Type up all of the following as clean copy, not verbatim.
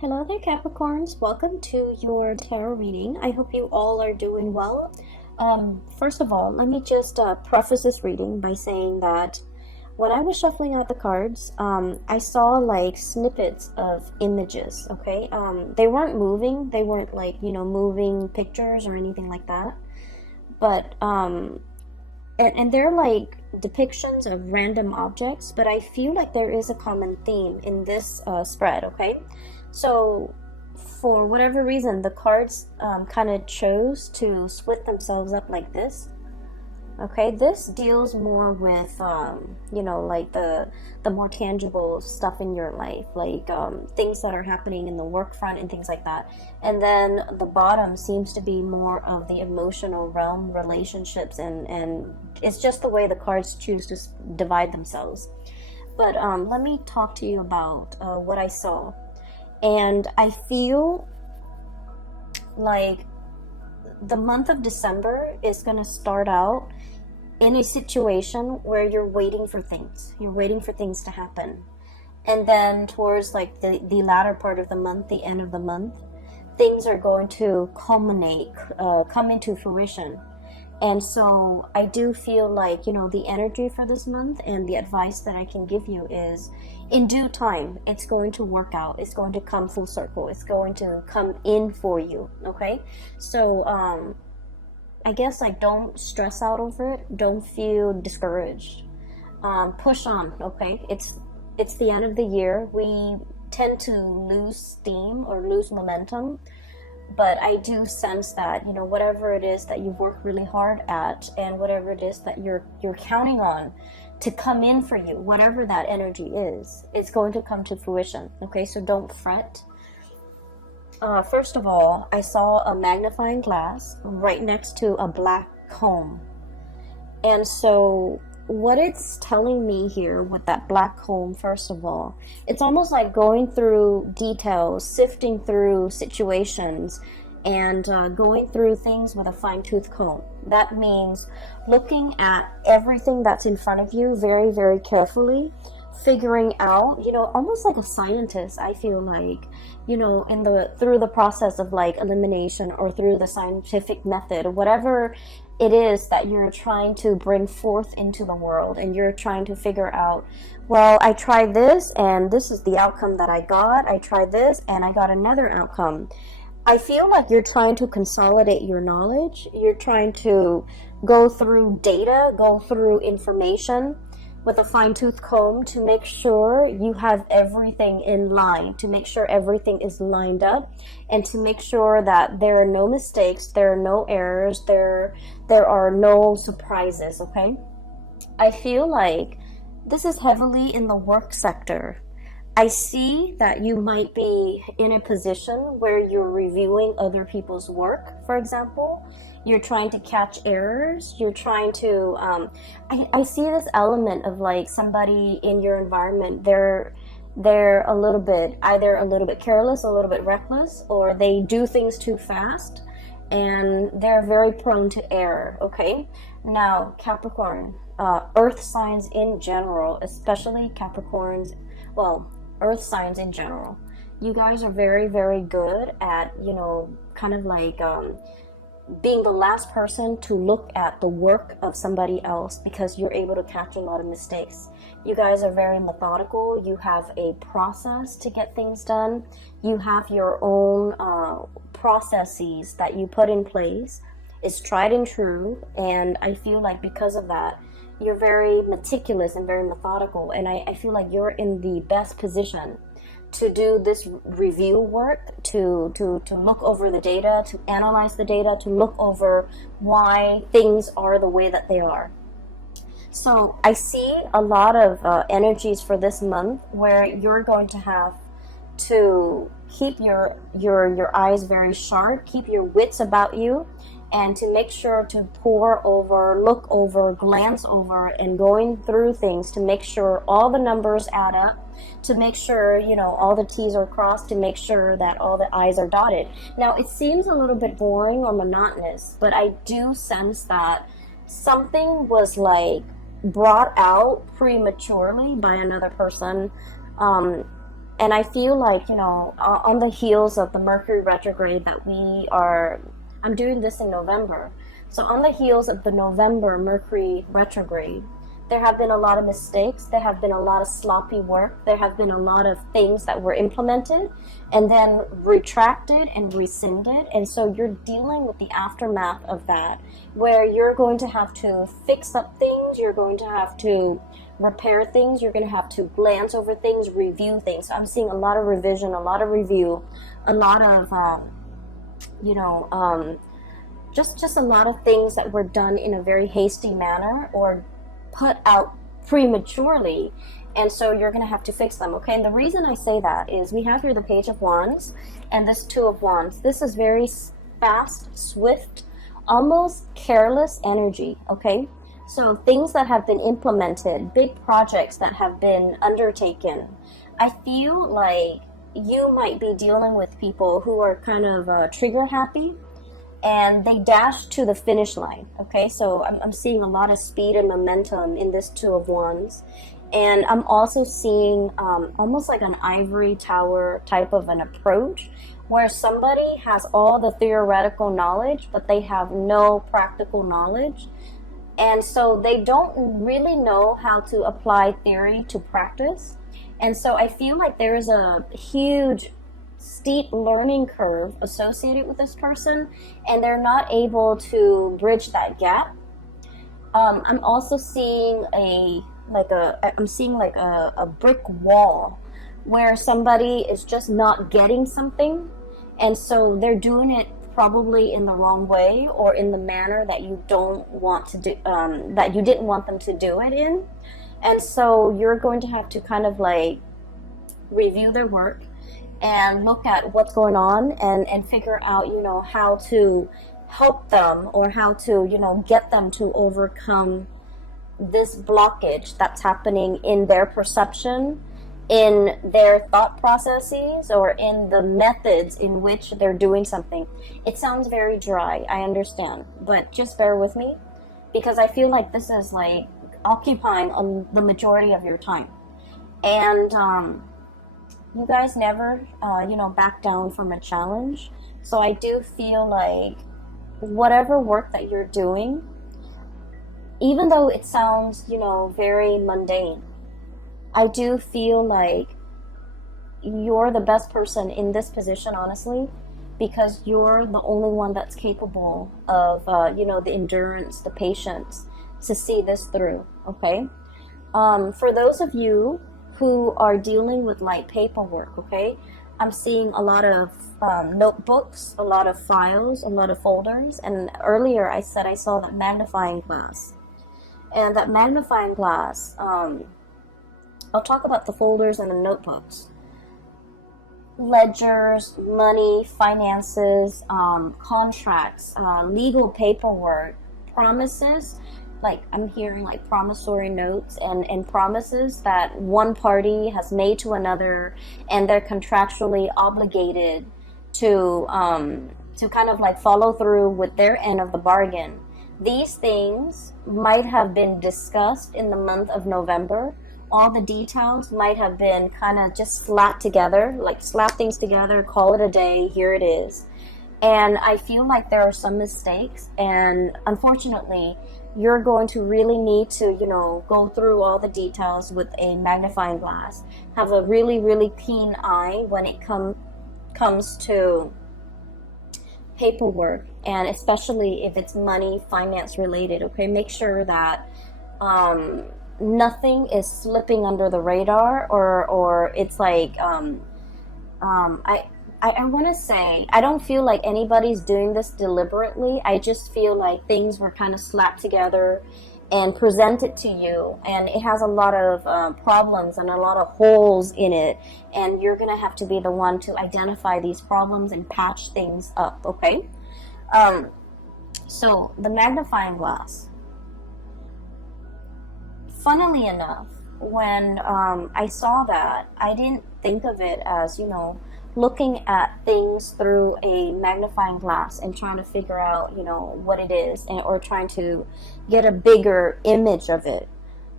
Hello there, Capricorns. Welcome to your tarot reading. I hope you all are doing well. First of all, let me just preface this reading by saying that when I was shuffling out the cards, I saw like snippets of images, okay? They weren't moving. They weren't like, moving pictures or anything like that. But, and they're like depictions of random objects, but I feel like there is a common theme in this spread, okay? So for whatever reason, the cards kind of chose to split themselves up like this. Okay, this deals more with, like the more tangible stuff in your life, like things that are happening in the work front and things like that. And then the bottom seems to be more of the emotional realm, relationships, and it's just the way the cards choose to divide themselves. But let me talk to you about what I saw. And I feel like the month of December is going to start out in a situation where you're waiting for things. You're waiting for things to happen. And then towards like the latter part of the month, the end of the month, things are going to culminate, come into fruition. And so I do feel like, the energy for this month and the advice that I can give you is in due time, it's going to work out. It's going to come full circle. It's going to come in for you. Okay. So, I guess like don't stress out over it. Don't feel discouraged. Push on. Okay. It's the end of the year. We tend to lose steam or lose momentum. But I do sense that, whatever it is that you've worked really hard at and whatever it is that you're counting on to come in for you, whatever that energy is, it's going to come to fruition. Okay, so don't fret. First of all, I saw a magnifying glass right next to a black comb. And so what it's telling me here with that black comb, first of all, it's almost like going through details, sifting through situations, and going through things with a fine-tooth comb. That means looking at everything that's in front of you very, very carefully, figuring out, almost like a scientist, I feel like, through the process of like elimination or through the scientific method, whatever it is that you're trying to bring forth into the world, and you're trying to figure out, well, I tried this and this is the outcome that I got. I tried this and I got another outcome. I feel like you're trying to consolidate your knowledge. You're trying to go through data, go through information with a fine-tooth comb to make sure you have everything in line, to make sure everything is lined up, and to make sure that there are no mistakes, there are no errors, there are no surprises, okay? I feel like this is heavily in the work sector. I see that you might be in a position where you're reviewing other people's work, for example. You're trying to catch errors. You're trying to, I see this element of like somebody in your environment, they're a little bit, either a little bit careless, a little bit reckless, or they do things too fast, and they're very prone to error, okay? Now, Capricorn, earth signs in general, especially Capricorns, well, earth signs in general, you guys are very, very good at, kind of like being the last person to look at the work of somebody else, because you're able to catch a lot of mistakes. You guys are very methodical. You have a process to get things done. You have your own processes that you put in place. It's tried and true, and I feel like because of that, you're very meticulous and very methodical, and I feel like you're in the best position to do this review work, to look over the data, to analyze the data, to look over why things are the way that they are. So I see a lot of energies for this month where you're going to have to keep your eyes very sharp, keep your wits about you, and to make sure to pore over, look over, glance over, and going through things to make sure all the numbers add up, to make sure, all the T's are crossed, to make sure that all the I's are dotted. Now, it seems a little bit boring or monotonous, but I do sense that something was like brought out prematurely by another person, And I feel like, on the heels of the Mercury retrograde I'm doing this in November. So on the heels of the November Mercury retrograde, there have been a lot of mistakes. There have been a lot of sloppy work. There have been a lot of things that were implemented and then retracted and rescinded. And so you're dealing with the aftermath of that, where you're going to have to fix up things. You're going to have to repair things. You're going to have to glance over things, review things. So I'm seeing a lot of revision, a lot of review, a lot of, just a lot of things that were done in a very hasty manner or put out prematurely, and so you're going to have to fix them. Okay, and the reason I say that is we have here the Page of Wands and this Two of Wands. This is very fast, swift, almost careless energy. Okay, so things that have been implemented, big projects that have been undertaken. I feel like you might be dealing with people who are kind of trigger happy, and they dash to the finish line. Okay, so I'm seeing a lot of speed and momentum in this Two of Wands. And I'm also seeing almost like an ivory tower type of an approach, where somebody has all the theoretical knowledge, but they have no practical knowledge. And so they don't really know how to apply theory to practice. And so I feel like there is a huge steep learning curve associated with this person, and they're not able to bridge that gap. I'm also seeing a brick wall where somebody is just not getting something, and so they're doing it probably in the wrong way or in the manner that you don't want to do, that you didn't want them to do it in. And so you're going to have to kind of like review their work and look at what's going on and figure out, how to help them or how to, get them to overcome this blockage that's happening in their perception, in their thought processes, or in the methods in which they're doing something. It sounds very dry, I understand, but just bear with me, because I feel like this is like occupying the majority of your time. And you guys never, back down from a challenge. So I do feel like whatever work that you're doing, even though it sounds, very mundane, I do feel like you're the best person in this position, honestly, because you're the only one that's capable of, the endurance, the patience to see this through, okay? For those of you who are dealing with light paperwork, okay, I'm seeing a lot of notebooks, a lot of files, a lot of folders, and earlier I said I saw that magnifying glass. And that magnifying glass, I'll talk about the folders and the notebooks. Ledgers, money, finances, contracts, legal paperwork, promises. Like I'm hearing like promissory notes and promises that one party has made to another, and they're contractually obligated to kind of like follow through with their end of the bargain. These things might have been discussed in the month of November. All the details might have been kind of just slapped together, like slap things together, call it a day, here it is. And I feel like there are some mistakes, and unfortunately, you're going to really need to, go through all the details with a magnifying glass. Have a really, really keen eye when it comes to paperwork, and especially if it's money, finance related, okay? Make sure that nothing is slipping under the radar, or it's like, I want to say, I don't feel like anybody's doing this deliberately. I just feel like things were kind of slapped together and presented to you, and it has a lot of problems and a lot of holes in it, and you're going to have to be the one to identify these problems and patch things up, okay? So, the magnifying glass. Funnily enough, when I saw that, I didn't think of it as, looking at things through a magnifying glass and trying to figure out, what it is, or trying to get a bigger image of it.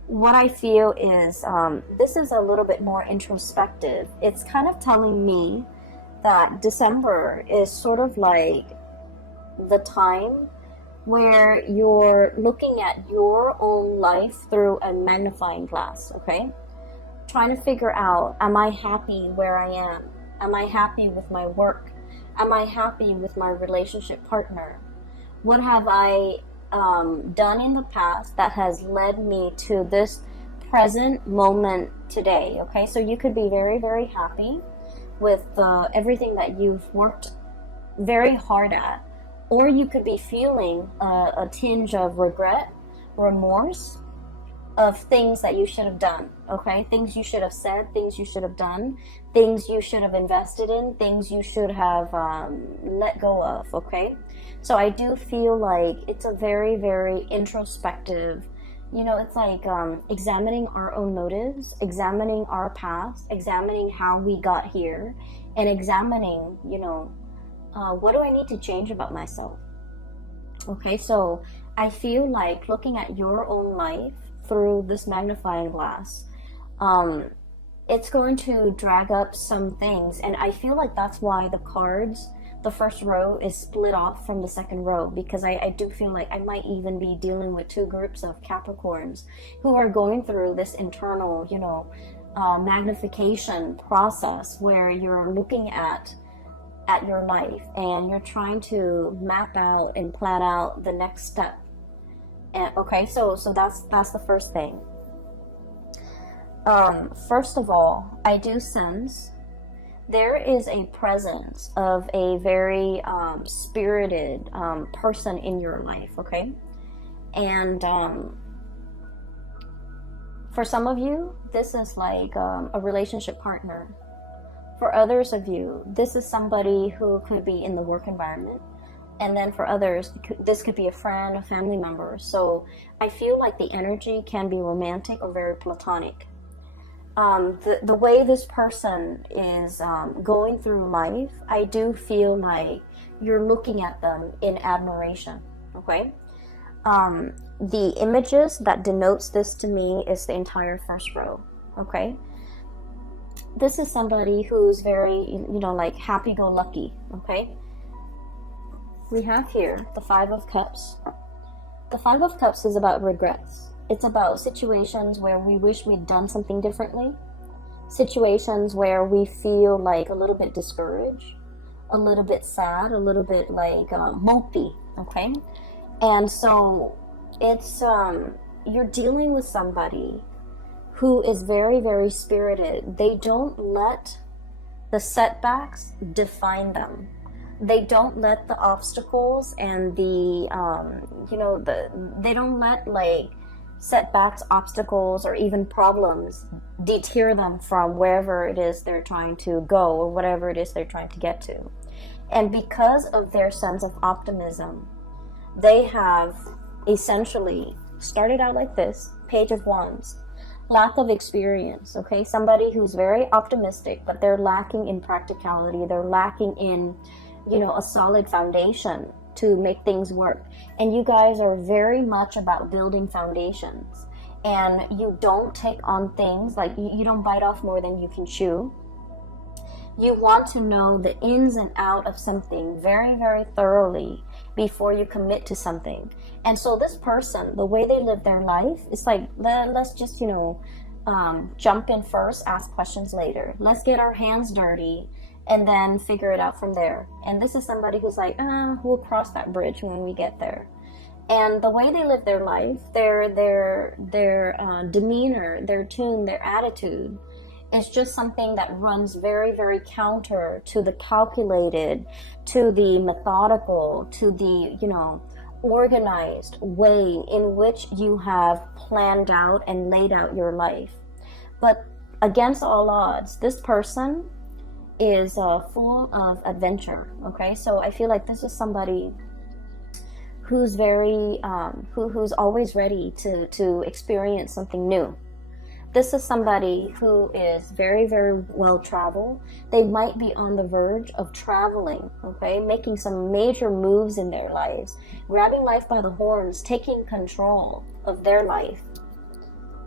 what I feel is this is a little bit more introspective. It's kind of telling me that December is sort of like the time where you're looking at your own life through a magnifying glass, okay? Trying to figure out, am I happy where I am? Am I happy with my work? Am I happy with my relationship partner? What have I done in the past that has led me to this present moment today? Okay, so you could be very, very happy with everything that you've worked very hard at, or you could be feeling a tinge of regret, remorse of things that you should have done, okay? Things you should have said, things you should have done, things you should have invested in, things you should have let go of, okay? So I do feel like it's a very, very introspective, you know, it's like examining our own motives, examining our past, examining how we got here, and examining, you know, what do I need to change about myself? Okay, so I feel like looking at your own life through this magnifying glass, it's going to drag up some things, and I feel like that's why the cards, the first row is split off from the second row, because I do feel like I might even be dealing with two groups of Capricorns who are going through this internal, you know, magnification process where you're looking at your life and you're trying to map out and plan out the next step. And, okay, so that's the first thing. First of all, I do sense there is a presence of a very spirited person in your life, okay? And for some of you, this is like a relationship partner. For others of you, this is somebody who could be in the work environment. And then for others, this could be a friend, a family member. So I feel like the energy can be romantic or very platonic. The way this person is going through life, I do feel like you're looking at them in admiration, okay? The images that denotes this to me is the entire first row, okay? This is somebody who's very, you know, like happy-go-lucky, okay? We have here the Five of Cups. The Five of Cups is about regrets. It's about situations where we wish we'd done something differently. Situations where we feel like a little bit discouraged, a little bit sad, a little bit like mopey, okay? And so it's, you're dealing with somebody who is very, very spirited. They don't let the setbacks define them. They don't let the obstacles and the, you know, they don't let like setbacks, obstacles, or even problems deter them from wherever it is they're trying to go or whatever it is they're trying to get to. And because of their sense of optimism, they have essentially started out like this, Page of Wands. Lack of experience, okay? Somebody who's very optimistic, but they're lacking in practicality. They're lacking in, you know, a solid foundation to make things work. And you guys are very much about building foundations. And you don't take on things, like you don't bite off more than you can chew. You want to know the ins and out of something very, very thoroughly before you commit to something. And so this person, the way they live their life, it's like, let's just, you know, jump in first, ask questions later. Let's get our hands dirty and then figure it out from there. And this is somebody who's like, we'll cross that bridge when we get there. And the way they live their life, their demeanor, their tune, their attitude, is just something that runs very, very counter to the calculated, to the methodical, to the, you know, organized way in which you have planned out and laid out your life. But against all odds, this person is full of adventure, okay? So I feel like this is somebody who's very, who's always ready to experience something new. This is somebody who is very, very well traveled. They might be on the verge of traveling, okay? Making some major moves in their lives, grabbing life by the horns, taking control of their life.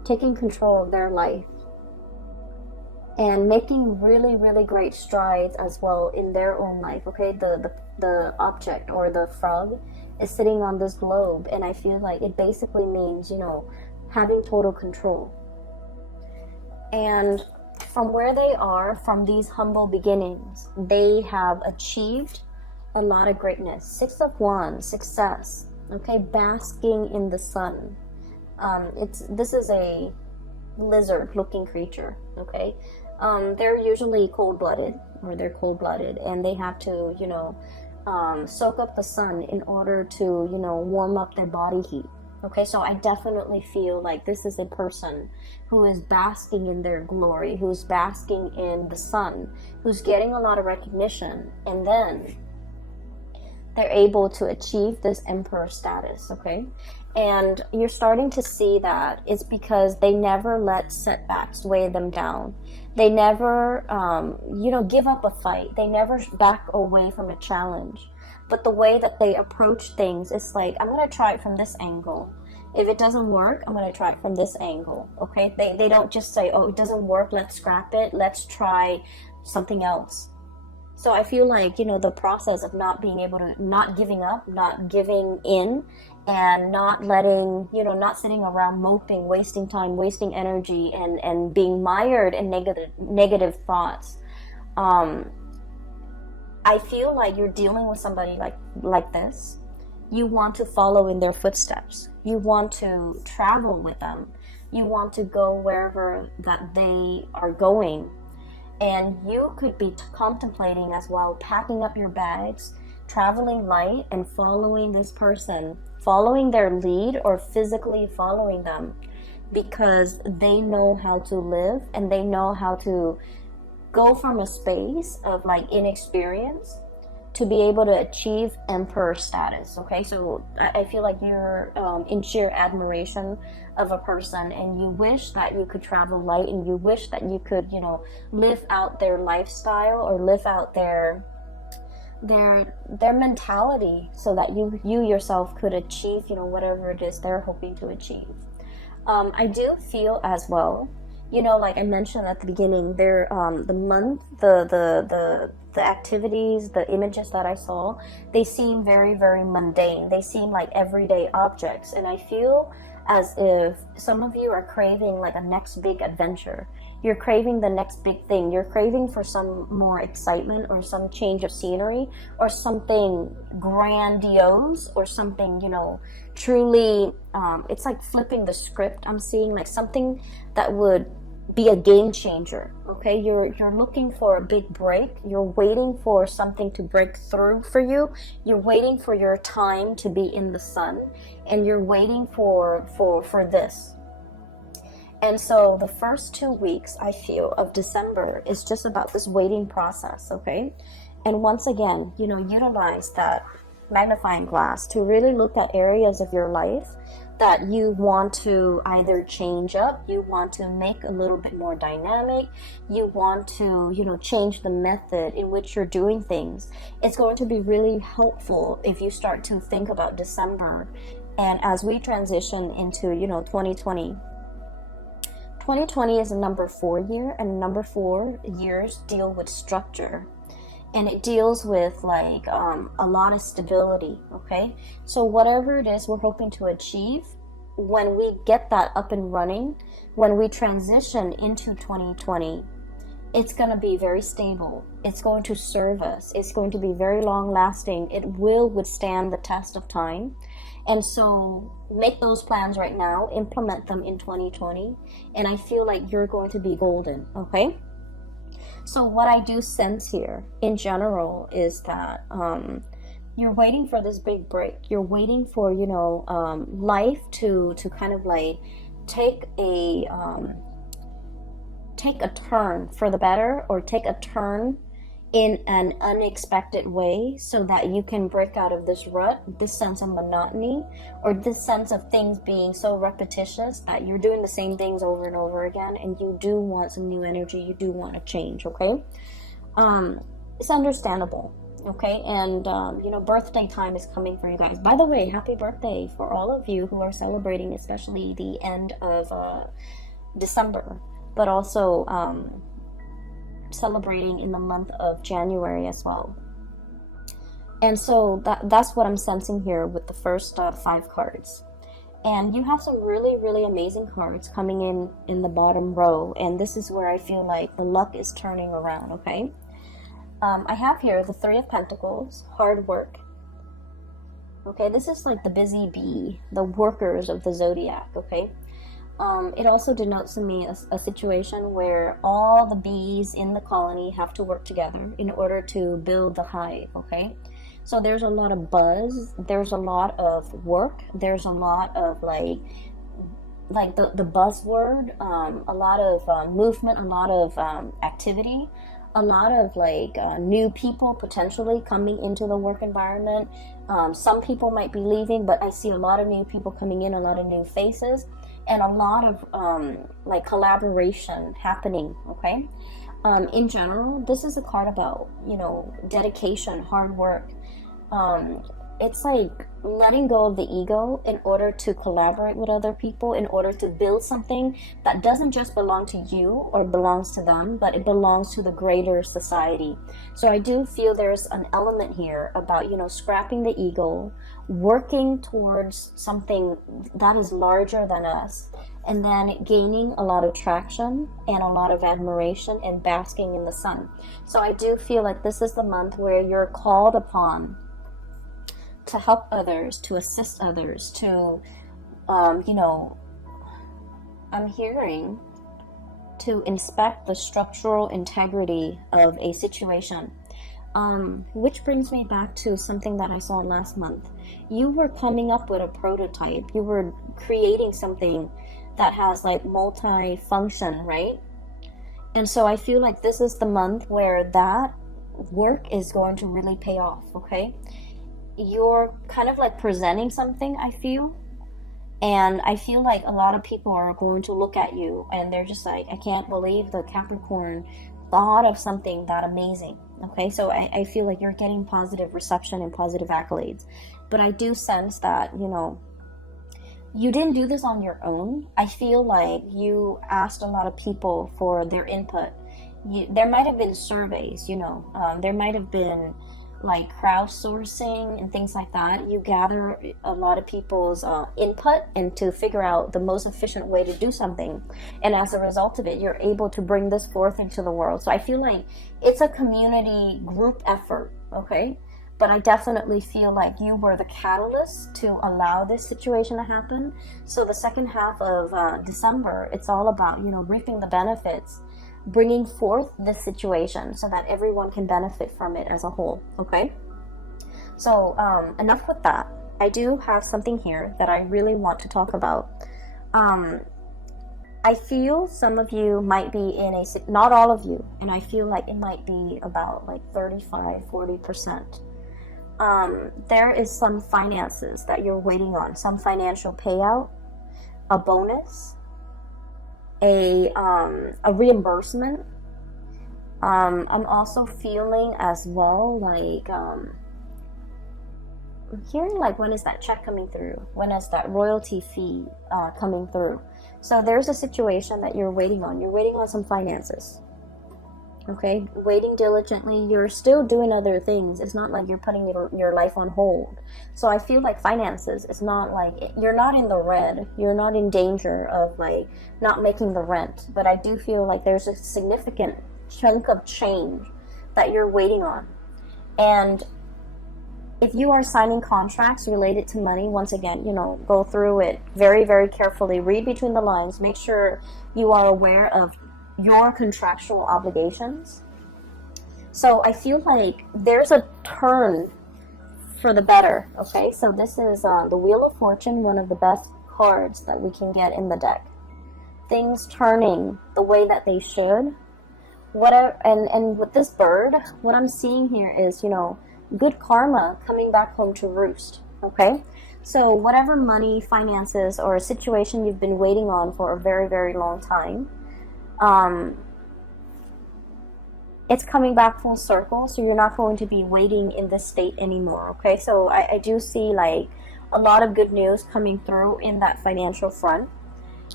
taking control of their life and making really, really great strides as well in their own life. Okay, the object or the frog is sitting on this globe, and I feel like it basically means, you know, having total control. And from where they are, from these humble beginnings, they have achieved a lot of greatness. 6 of Wands, success. Okay, basking in the sun. This is a lizard-looking creature. Okay, they're usually cold-blooded, and they have to, you know, soak up the sun in order to, you know, warm up their body heat. Okay, so I definitely feel like this is a person who is basking in their glory, who's basking in the sun, who's getting a lot of recognition, and then they're able to achieve this emperor status. Okay, and you're starting to see that it's because they never let setbacks weigh them down. They never, you know, give up a fight. They never back away from a challenge. But the way that they approach things is like, I'm going to try it from this angle. If it doesn't work, I'm going to try it from this angle. Okay? They don't just say, oh, it doesn't work, let's scrap it. Let's try something else. So I feel like, you know, the process of not being able to, not giving up, not giving in, and not letting, you know, not sitting around moping, wasting time, wasting energy, and being mired in negative thoughts. I feel like you're dealing with somebody like this. You want to follow in their footsteps. You want to travel with them. You want to go wherever that they are going. And you could be contemplating as well, packing up your bags, traveling light, and following this person, following their lead or physically following them, because they know how to live and they know how to go from a space of like inexperience to be able to achieve emperor status. Okay, so I feel like you're in sheer admiration of a person, and you wish that you could travel light, and you wish that you could, you know, live out their lifestyle or live out their mentality, so that you yourself could achieve, you know, whatever it is they're hoping to achieve. I do feel as well, you know, like I mentioned at the beginning, there, the month, the activities, the images that I saw, they seem very, very mundane. They seem like everyday objects, and I feel as if some of you are craving like a next big adventure. You're craving the next big thing. You're craving for some more excitement or some change of scenery or something grandiose or something, you know, truly, it's like flipping the script. I'm seeing like something that would be a game changer. Okay, you're looking for a big break. You're waiting for something to break through for you. You're waiting for your time to be in the sun, and you're waiting for this. And so the first 2 weeks, I feel, of December is just about this waiting process. Okay, and once again, you know, utilize that magnifying glass to really look at areas of your life that you want to either change up, you want to make a little bit more dynamic, you want to, you know, change the method in which you're doing things. It's going to be really helpful if you start to think about December. And as we transition into, you know, 2020 is a number 4 year, and number 4 years deal with structure. And it deals with like a lot of stability. Okay, so whatever it is we're hoping to achieve, when we get that up and running, when we transition into 2020, it's going to be very stable. It's going to serve us. It's going to be very long lasting. It will withstand the test of time. And so make those plans right now, implement them in 2020, and I feel like you're going to be golden. Okay, so what I do sense here in general is that you're waiting for this big break. You're waiting for, you know, life to kind of like take a turn for the better, or take a turn in an unexpected way, so that you can break out of this rut, this sense of monotony, or this sense of things being so repetitious that you're doing the same things over and over again, and you do want some new energy, you do want to change. Okay, it's understandable. Okay, and you know, birthday time is coming for you guys. By the way, happy birthday for all of you who are celebrating, especially the end of December, but also celebrating in the month of January as well. And so that's what I'm sensing here with the first 5 cards. And you have some really, really amazing cards coming in the bottom row. And this is where I feel like the luck is turning around, okay? I have here the 3 of Pentacles, hard work. Okay, this is like the busy bee, the workers of the zodiac, okay? It also denotes to me a situation where all the bees in the colony have to work together in order to build the hive, okay? So there's a lot of buzz, there's a lot of work, there's a lot of like the buzzword, a lot of movement, a lot of activity, a lot of like new people potentially coming into the work environment. Some people might be leaving, but I see a lot of new people coming in, a lot of new faces, and a lot of like collaboration happening, okay? In general, this is a card about, you know, dedication, hard work. It's like letting go of the ego in order to collaborate with other people, in order to build something that doesn't just belong to you or belongs to them, but it belongs to the greater society. So I do feel there's an element here about, you know, scrapping the ego, working towards something that is larger than us, and then gaining a lot of traction and a lot of admiration and basking in the sun. So I do feel like this is the month where you're called upon to help others, to assist others, to, you know, I'm hearing to inspect the structural integrity of a situation. Which brings me back to something that I saw last month. You were coming up with a prototype. You were creating something that has like multi-function, right? And so I feel like this is the month where that work is going to really pay off, okay? You're kind of like presenting something, I feel. And I feel like a lot of people are going to look at you and they're just like, I can't believe the Capricorn thought of something that amazing. Okay, so I feel like you're getting positive reception and positive accolades. But I do sense that, you know, you didn't do this on your own. I feel like you asked a lot of people for their input. There might have been surveys, you know, there might have been like crowdsourcing and things like that. You gather a lot of people's input and to figure out the most efficient way to do something, and as a result of it, you're able to bring this forth into the world. So I feel like it's a community group effort, okay? But I definitely feel like you were the catalyst to allow this situation to happen. So the second half of December, it's all about, you know, reaping the benefits, bringing forth this situation so that everyone can benefit from it as a whole, okay? So enough with that. I do have something here that I really want to talk about. I feel some of you might be in a, not all of you, and I feel like it might be about like 35-40%. There is some finances that you're waiting on, some financial payout, a bonus, a reimbursement. I'm also feeling as well like I'm hearing like, when is that check coming through? When is that royalty fee coming through? So there's a situation that you're waiting on. You're waiting on some finances. Okay, waiting diligently. You're still doing other things. It's not like you're putting your life on hold. So I feel like finances, it's not like, you're not in the red. You're not in danger of like not making the rent. But I do feel like there's a significant chunk of change that you're waiting on. And if you are signing contracts related to money, once again, you know, go through it very, very carefully. Read between the lines. Make sure you are aware of your contractual obligations. So I feel like there's a turn for the better, okay? So this is the Wheel of Fortune, one of the best cards that we can get in the deck. Things turning the way that they should. Whatever, and with this bird, what I'm seeing here is, you know, good karma coming back home to roost, okay? So whatever money, finances, or a situation you've been waiting on for a very, very long time, it's coming back full circle, so you're not going to be waiting in this state anymore, okay? So I do see like a lot of good news coming through in that financial front.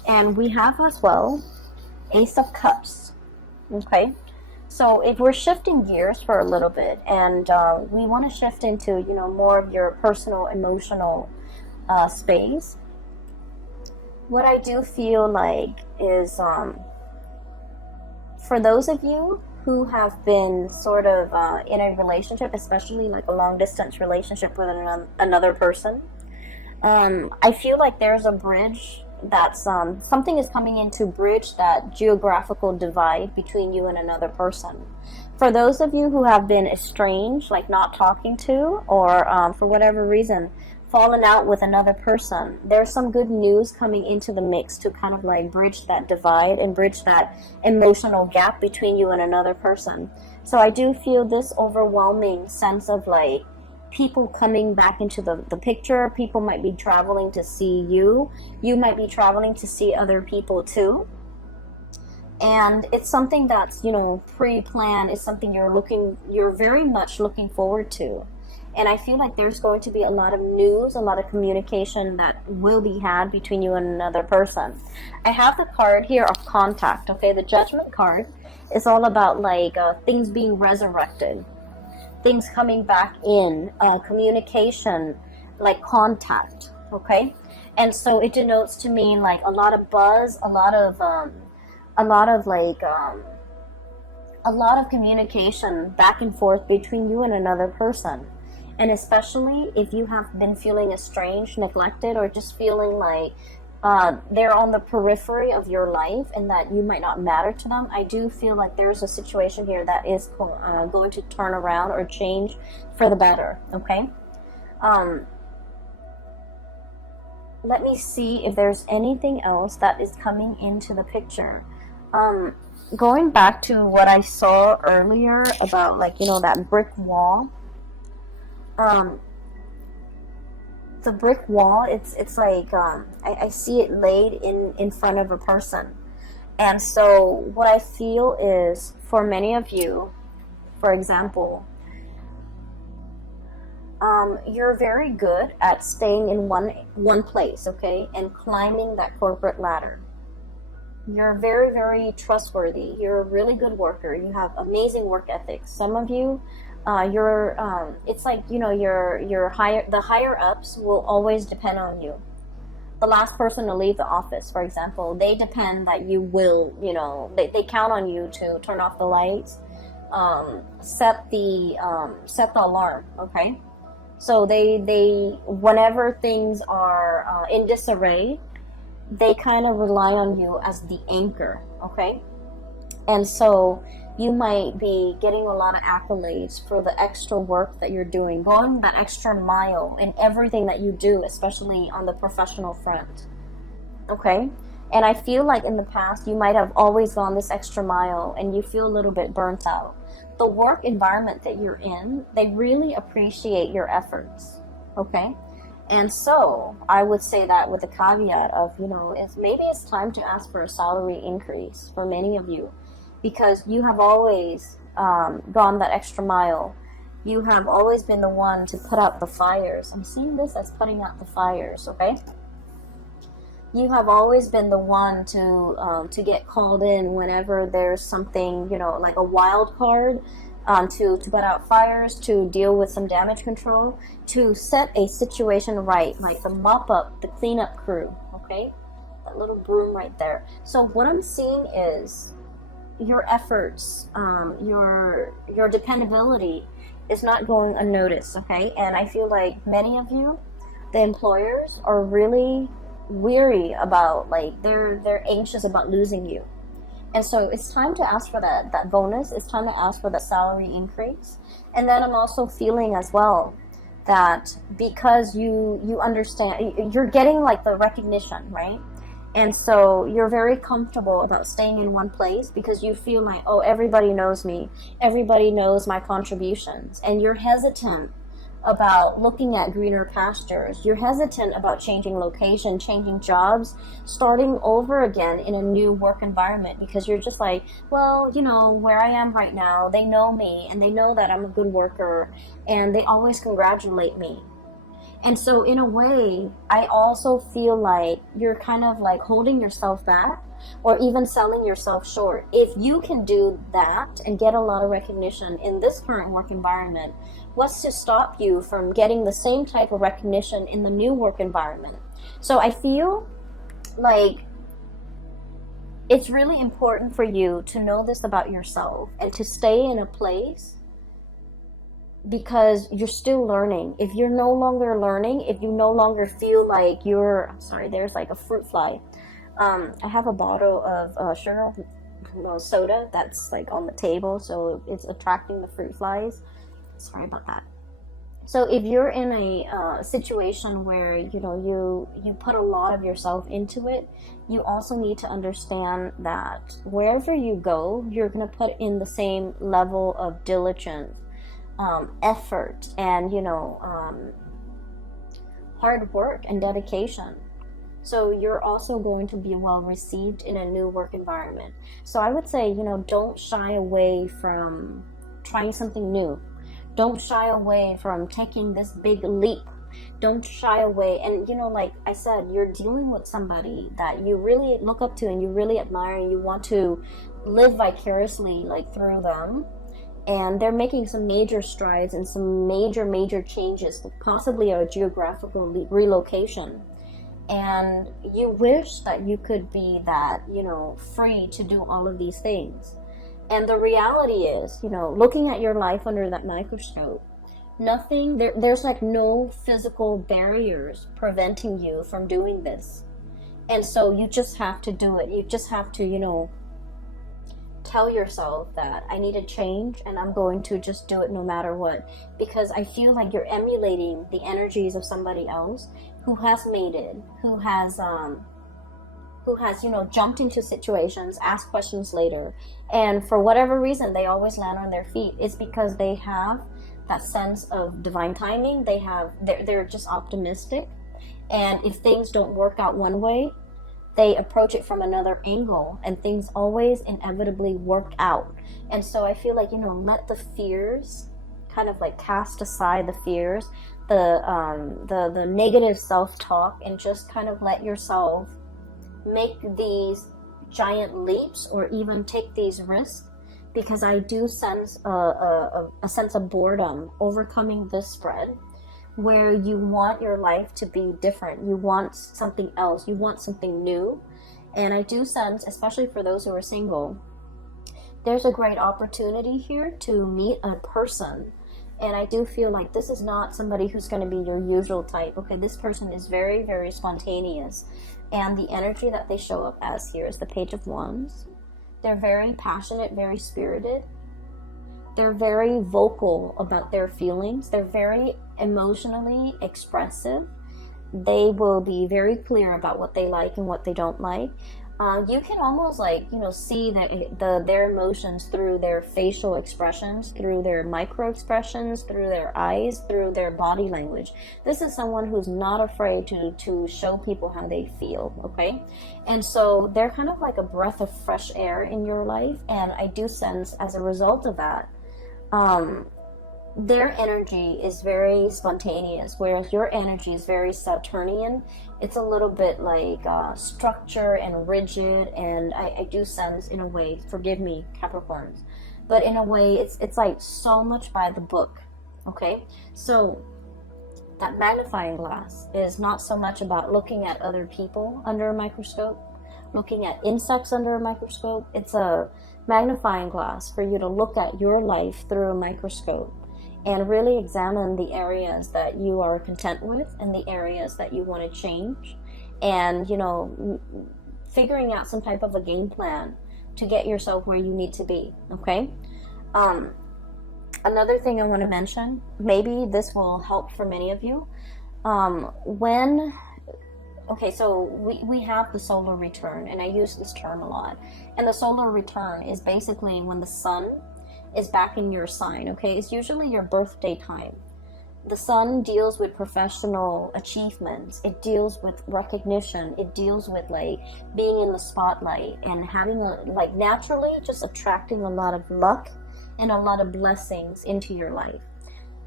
And we have as well Ace of Cups. Okay, so if we're shifting gears for a little bit, and we want to shift into, you know, more of your personal, emotional space, what I do feel like is for those of you who have been sort of in a relationship, especially like a long distance relationship with another person, I feel like there's a bridge that's something is coming in to bridge that geographical divide between you and another person. For those of you who have been estranged, like not talking to, or for whatever reason fallen out with another person, there's some good news coming into the mix to kind of like bridge that divide and bridge that emotional gap between you and another person. So I do feel this overwhelming sense of like people coming back into the picture. People might be traveling to see you. You might be traveling to see other people too. And it's something that's, you know, pre-planned. It's something you're very much looking forward to. And I feel like there's going to be a lot of news, a lot of communication that will be had between you and another person. I have the card here of contact, okay? The Judgment card is all about like things being resurrected, things coming back in, communication, like contact, okay? And so it denotes to me like a lot of buzz, a lot of communication back and forth between you and another person. And especially if you have been feeling estranged, neglected, or just feeling like they're on the periphery of your life and that you might not matter to them, I do feel like there's a situation here that is going to turn around or change for the better, okay? Let me see if there's anything else that is coming into the picture. Going back to what I saw earlier about, like, you know, that brick wall. The brick wall, it's like I see it laid in front of a person. And so what I feel is, for many of you, for example, you're very good at staying in one place, okay, and climbing that corporate ladder. You're very, very trustworthy. You're a really good worker. You have amazing work ethics. Some of you, it's like, you know, the higher ups will always depend on you. The last person to leave the office, for example, they depend that you will, you know, they count on you to turn off the lights, set the alarm, okay? So they whenever things are in disarray, they kind of rely on you as the anchor, okay? And so you might be getting a lot of accolades for the extra work that you're doing, going that extra mile in everything that you do, especially on the professional front, okay? And I feel like in the past, you might have always gone this extra mile and you feel a little bit burnt out. The work environment that you're in, they really appreciate your efforts, okay? And so I would say that with a caveat of, you know, maybe it's time to ask for a salary increase for many of you, because you have always gone that extra mile. You have always been the one to put out the fires. I'm seeing this as putting out the fires, okay? You have always been the one to get called in whenever there's something, you know, like a wild card, to put out fires, to deal with some damage control, to set a situation right, like the mop up, the cleanup crew, okay? That little broom right there. So what I'm seeing is your efforts, your dependability is not going unnoticed, okay? And I feel like many of you, the employers, are really weary about, like, they're anxious about losing you. And so it's time to ask for that bonus. It's time to ask for that salary increase. And then I'm also feeling as well that because you understand, you're getting like the recognition, right? And so you're very comfortable about staying in one place because you feel like, oh, everybody knows me. Everybody knows my contributions. And you're hesitant about looking at greener pastures. You're hesitant about changing location, changing jobs, starting over again in a new work environment, because you're just like, well, you know, where I am right now, they know me and they know that I'm a good worker and they always congratulate me. And so in a way, I also feel like you're kind of like holding yourself back or even selling yourself short. If you can do that and get a lot of recognition in this current work environment, what's to stop you from getting the same type of recognition in the new work environment? So I feel like it's really important for you to know this about yourself and to stay in a place, because you're still learning. If you're no longer learning, if you no longer feel like you're, I'm sorry, there's like a fruit fly. I have a bottle of sugar soda that's like on the table, so it's attracting the fruit flies. Sorry about that. So if you're in a situation where you put a lot of yourself into it, you also need to understand that wherever you go, you're going to put in the same level of diligence, effort, and hard work and dedication. So you're also going to be well received in a new work environment. So I would say, don't shy away from trying something new. Don't shy away from taking this big leap. Don't shy away. And like I said, you're dealing with somebody that you really look up to and you really admire, and you want to live vicariously like through them. And they're making some major strides and some major changes, possibly a geographical relocation. And you wish that you could be that, free to do all of these things. And the reality is, looking at your life under that microscope, there's like no physical barriers preventing you from doing this. And so you just have to do it. You just have to, tell yourself that I need to change and I'm going to just do it no matter what. Because I feel like you're emulating the energies of somebody else who has made it, who has jumped into situations, asked questions later, and for whatever reason they always land on their feet. It's because they have that sense of divine timing. They're just optimistic, and if things don't work out one way, they approach it from another angle, and things always inevitably work out. And so I feel like, let the fears kind of like cast aside the fears, the negative self-talk, and just kind of let yourself make these giant leaps or even take these risks, because I do sense a sense of boredom overcoming this spread, where you want your life to be different. You want something else. You want something new. And I do sense, especially for those who are single, there's a great opportunity here to meet a person. And I do feel like this is not somebody who's going to be your usual type. Okay, this person is very, very spontaneous. And the energy that they show up as here is the Page of Wands. They're very passionate, very spirited. They're very vocal about their feelings. They're very emotionally expressive. They will be very clear about what they like and what they don't like. You can almost see their emotions through their facial expressions, through their micro expressions, through their eyes, through their body language. This is someone who's not afraid to show people how they feel, okay? And so they're kind of like a breath of fresh air in your life, and I do sense as a result of that, their energy is very spontaneous, whereas your energy is very Saturnian. It's a little bit like structure and rigid, and I do sense, in a way, forgive me, Capricorns, but in a way it's like so much by the book, okay? So that magnifying glass is not so much about looking at other people under a microscope, looking at insects under a microscope. It's a magnifying glass for you to look at your life through a microscope and really examine the areas that you are content with and the areas that you want to change, and figuring out some type of a game plan to get yourself where you need to be, okay? Another thing I want to mention, maybe this will help for many of you, so we have the solar return, and I use this term a lot, and the solar return is basically when the sun is back in your sign, okay? It's usually your birthday time. The sun deals with professional achievements. It deals with recognition. It deals with like being in the spotlight and having naturally just attracting a lot of luck and a lot of blessings into your life.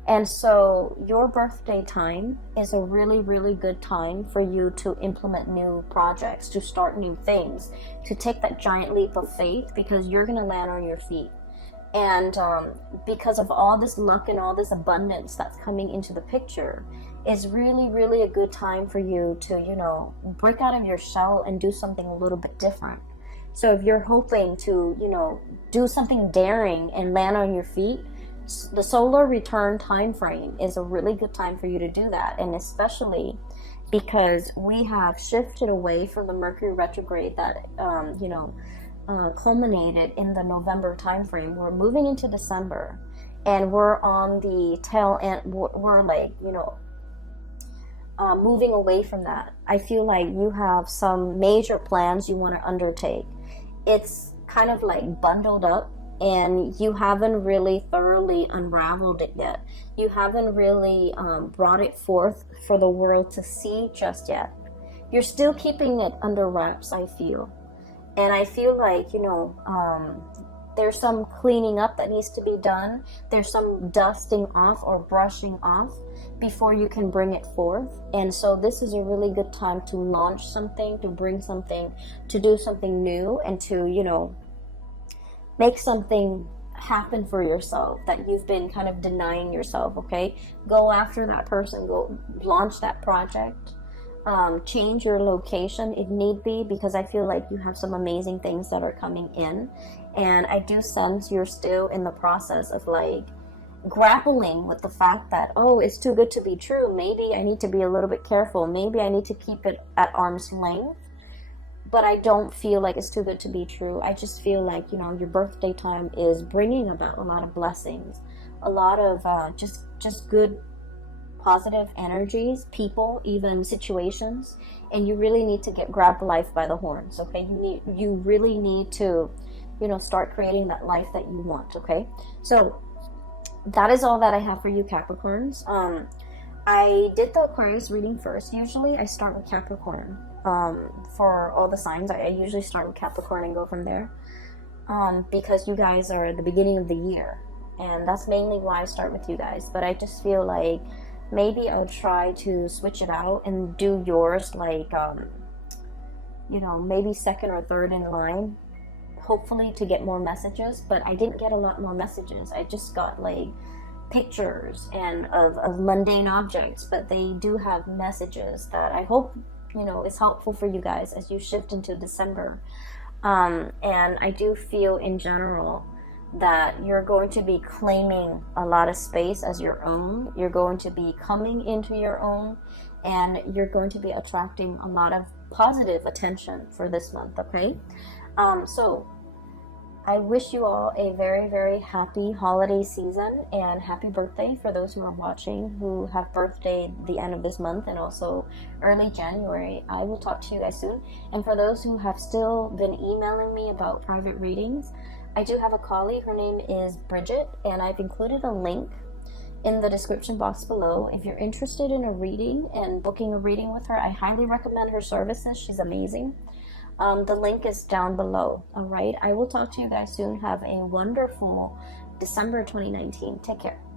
And so your birthday time is a really, really good time for you to implement new projects, to start new things, to take that giant leap of faith, because you're going to land on your feet. And because of all this luck and all this abundance that's coming into the picture, is really, really a good time for you to, you know, break out of your shell and do something a little bit different. So if you're hoping to, you know, do something daring and land on your feet, the solar return time frame is a really good time for you to do that. And especially because we have shifted away from the Mercury retrograde that, culminated in the November time frame. We're moving into December, and we're on the tail end. We're like, moving away from that. I feel like you have some major plans you want to undertake. It's kind of like bundled up, and you haven't really thoroughly unraveled it yet. You haven't really brought it forth for the world to see just yet. You're still keeping it under wraps, I feel. And I feel like, there's some cleaning up that needs to be done. There's some dusting off or brushing off before you can bring it forth. And so this is a really good time to launch something, to bring something, to do something new, and to, make something happen for yourself that you've been kind of denying yourself, okay? Go after that person, go launch that project. Change your location if need be, because I feel like you have some amazing things that are coming in, and I do sense you're still in the process of like grappling with the fact that, oh, it's too good to be true. Maybe I need to be a little bit careful. Maybe I need to keep it at arm's length. But I don't feel like it's too good to be true. I just feel like, your birthday time is bringing about a lot of blessings, a lot of just good, positive energies, people, even situations. And you really need to grab life by the horns, okay? You really need to, start creating that life that you want, okay? So that is all that I have for you, Capricorns. I did the Aquarius reading first. Usually I start with Capricorn. For all the signs, I usually start with Capricorn and go from there, because you guys are at the beginning of the year, and that's mainly why I start with you guys. But I just feel like maybe I'll try to switch it out and do yours like maybe second or third in line, hopefully to get more messages. But I didn't get a lot more messages. I just got like pictures and of mundane objects, but they do have messages that I hope is helpful for you guys as you shift into December. And I do feel in general that you're going to be claiming a lot of space as your own. You're going to be coming into your own, and you're going to be attracting a lot of positive attention for this month, okay? So I wish you all a very, very happy holiday season, and happy birthday for those who are watching who have birthday the end of this month and also early January. I will talk to you guys soon. And for those who have still been emailing me about private readings, I do have a colleague. Her name is Bridget, and I've included a link in the description box below. If you're interested in a reading and booking a reading with her, I highly recommend her services. She's amazing. The link is down below. All right. I will talk to you guys soon. Have a wonderful December 2019. Take care.